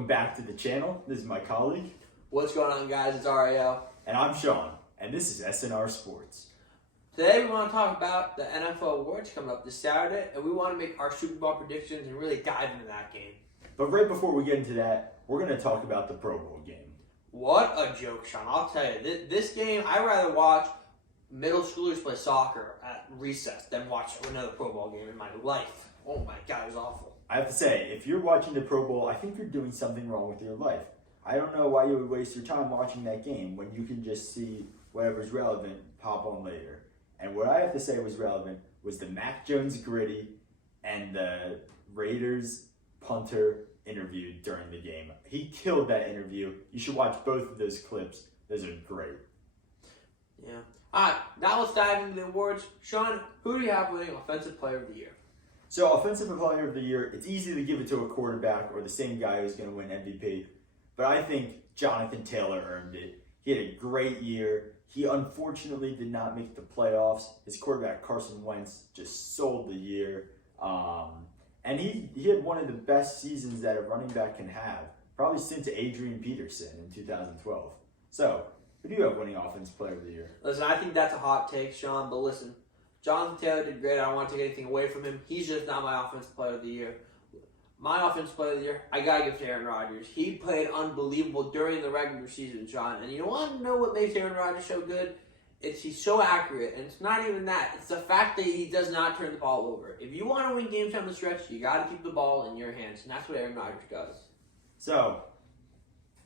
Welcome back to the channel. This is my colleague. What's going on, guys? It's RAO. And I'm Sean, and this is SNR Sports. Today we want to talk about the NFL awards coming up this Saturday, and we want to make our Super Bowl predictions and really dive into that game. But right before we get into that, we're going to talk about the Pro Bowl game. What a joke, Sean. I'll tell you, this game, I'd rather watch middle schoolers play soccer at recess than watch another Pro Bowl game in my life. Oh my God, it was awful. I have to say, if you're watching the Pro Bowl, I think you're doing something wrong with your life. I don't know why you would waste your time watching that game when you can just see whatever's relevant pop on later. And what I have to say was relevant was the Mac Jones gritty and the Raiders punter interview during the game. He killed that interview. You should watch both of those clips. Those are great. Yeah. All right, now let's dive into the awards. Sean, who do you have winning Offensive Player of the Year? So, Offensive Player of the Year, it's easy to give it to a quarterback or the same guy who's going to win MVP. But I think Jonathan Taylor earned it. He had a great year. He unfortunately did not make the playoffs. His quarterback, Carson Wentz, just sold the year. And he had one of the best seasons that a running back can have, probably since Adrian Peterson in 2012. So, who do you have winning Offensive Player of the Year? Listen, I think that's a hot take, Sean, but listen, Jonathan Taylor did great. I don't want to take anything away from him. He's just not my Offensive Player of the Year. My Offensive Player of the Year, I got to give to Aaron Rodgers. He played unbelievable during the regular season, Sean. And you want to know what makes Aaron Rodgers so good? He's so accurate, and it's not even that. It's the fact that he does not turn the ball over. If you want to win games down the stretch, you got to keep the ball in your hands, and that's what Aaron Rodgers does. So,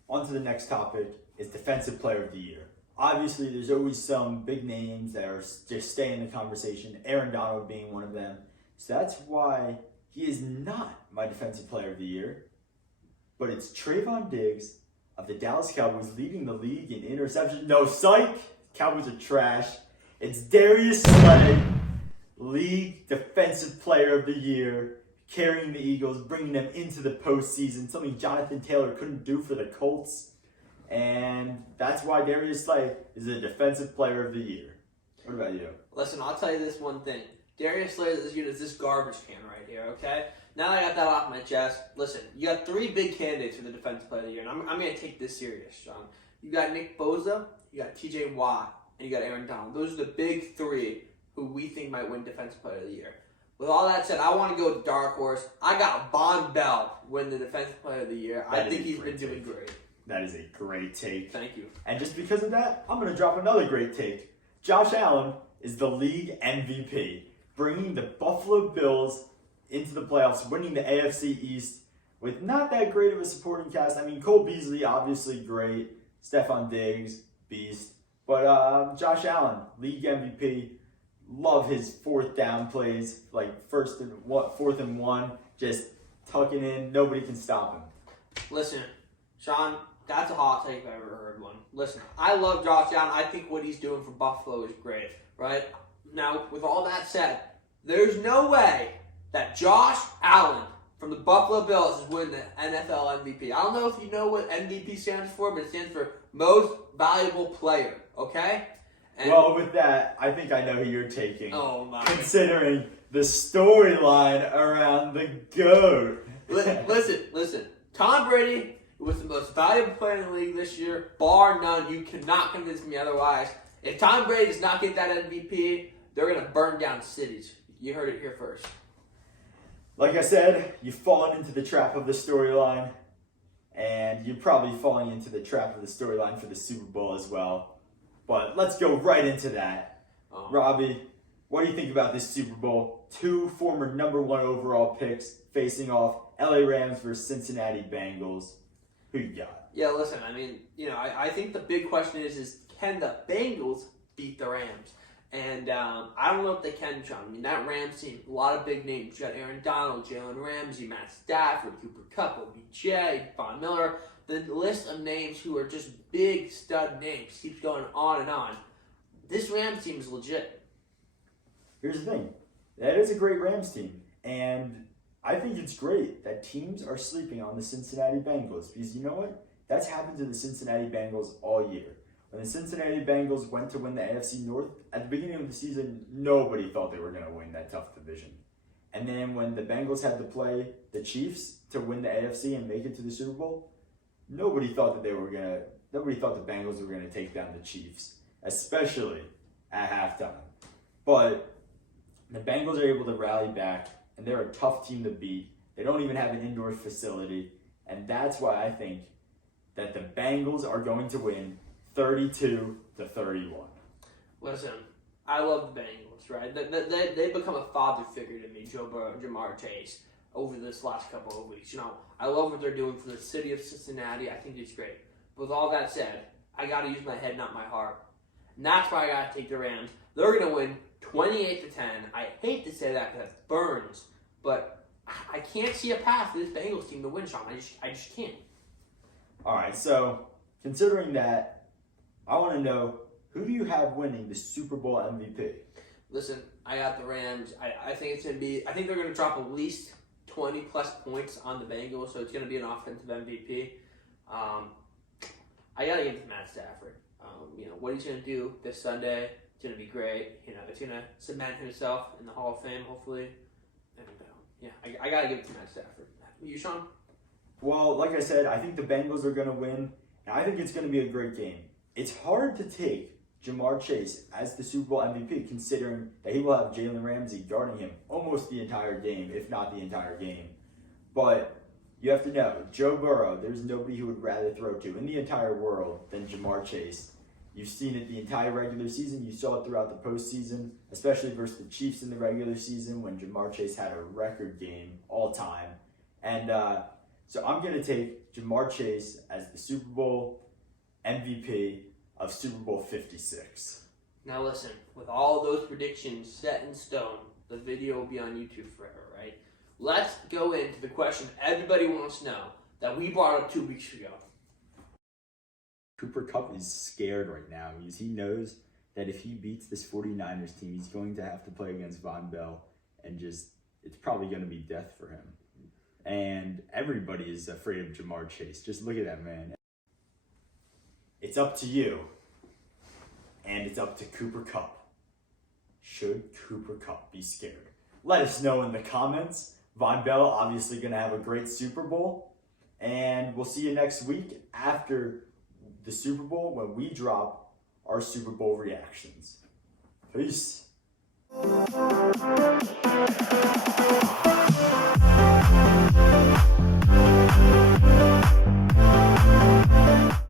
on to the next topic is Defensive Player of the Year. Obviously, there's always some big names that are just stay in the conversation, Aaron Donald being one of them. So that's why he is not my Defensive Player of the Year, but it's Trayvon Diggs of the Dallas Cowboys leading the league in interceptions. No, psych! Cowboys are trash. It's Darius Slay, league Defensive Player of the Year, carrying the Eagles, bringing them into the postseason, something Jonathan Taylor couldn't do for the Colts. And that's why Darius Slay is the Defensive Player of the Year. What about you? Listen, I'll tell you this one thing. Darius Slay is as good as this garbage can right here, okay? Now that I got that off my chest, listen, you got three big candidates for the Defensive Player of the Year, and I'm going to take this serious, Sean. You got Nick Bosa, you got TJ Watt, and you got Aaron Donald. Those are the big three who we think might win Defensive Player of the Year. With all that said, I want to go with Dark Horse. I got Von Bell win the Defensive Player of the Year. I think he's been doing great. That is a great take. Thank you. And just because of that, I'm going to drop another great take. Josh Allen is the league MVP, bringing the Buffalo Bills into the playoffs, winning the AFC East with not that great of a supporting cast. I mean, Cole Beasley, obviously great. Stephon Diggs, beast. But Josh Allen, league MVP. Love his fourth down plays, like fourth and one, just tucking in. Nobody can stop him. Listen, Sean, that's a hot take if I ever heard one. Listen, I love Josh Allen. I think what he's doing for Buffalo is great, right? Now, with all that said, there's no way that Josh Allen from the Buffalo Bills is winning the NFL MVP. I don't know if you know what MVP stands for, but it stands for Most Valuable Player, okay? And well, with that, I think I know who you're taking. Oh, my. Considering the storyline around the GOAT. Listen. Tom Brady was the most valuable player in the league this year, bar none. You cannot convince me otherwise. If Tom Brady does not get that MVP, they're going to burn down cities. You heard it here first. Like I said, you've fallen into the trap of the storyline, and you're probably falling into the trap of the storyline for the Super Bowl as well. But let's go right into that. Robbie, what do you think about this Super Bowl? Two former number one overall picks facing off LA Rams versus Cincinnati Bengals. Who you got? Yeah, listen, I mean, I think the big question is can the Bengals beat the Rams? And I don't know if they can, Sean. I mean, that Rams team, a lot of big names. You got Aaron Donald, Jalen Ramsey, Matt Stafford, Cooper Kupp, OBJ, Von Miller. The list of names who are just big stud names keeps going on and on. This Rams team is legit. Here's the thing. That is a great Rams team. And I think it's great that teams are sleeping on the Cincinnati Bengals. Because you know what? That's happened to the Cincinnati Bengals all year. When the Cincinnati Bengals went to win the AFC North, at the beginning of the season, nobody thought they were going to win that tough division. And then when the Bengals had to play the Chiefs to win the AFC and make it to the Super Bowl, nobody thought the Bengals were gonna take down the Chiefs, especially at halftime. But the Bengals are able to rally back, and they're a tough team to beat. They don't even have an indoor facility, and that's why I think that the Bengals are going to win 32-31. Listen, I love the Bengals, right? They've become a father figure to me, Joe Burrow, Jamar Chase, over this last couple of weeks. I love what they're doing for the city of Cincinnati. I think it's great. But with all that said, I got to use my head, not my heart. And that's why I got to take the Rams. They're going to win 28-10. I hate to say that because that burns, but I can't see a path for this Bengals team to win, Sean. I just can't. All right, so considering that, I want to know, who do you have winning the Super Bowl MVP? Listen, I got the Rams. I think it's going to be, I think they're going to drop at least 20 plus points on the Bengals, so it's going to be an offensive MVP. I got to give it to Matt Stafford. What he's going to do this Sunday, it's going to be great. It's going to cement himself in the Hall of Fame, hopefully. And I got to give it to Matt Stafford. You, Sean? Well, like I said, I think the Bengals are going to win, and I think it's going to be a great game. It's hard to take Jamar Chase as the Super Bowl MVP, considering that he will have Jalen Ramsey guarding him almost the entire game, if not the entire game. But you have to know, Joe Burrow, there's nobody who would rather throw to in the entire world than Jamar Chase. You've seen it the entire regular season. You saw it throughout the postseason, especially versus the Chiefs in the regular season when Jamar Chase had a record game all time. And so I'm going to take Jamar Chase as the Super Bowl MVP of Super Bowl 56. Now listen, with all those predictions set in stone, the video will be on YouTube forever, right? Let's go into the question everybody wants to know that we brought up 2 weeks ago. Cooper Kupp is scared right now because he knows that if he beats this 49ers team, he's going to have to play against Von Bell, and it's probably going to be death for him. And everybody is afraid of Jamar Chase. Just look at that man. It's up to you, and it's up to Cooper Kupp. Should Cooper Kupp be scared? Let us know in the comments. Von Bell obviously going to have a great Super Bowl, and we'll see you next week after the Super Bowl when we drop our Super Bowl reactions. Peace.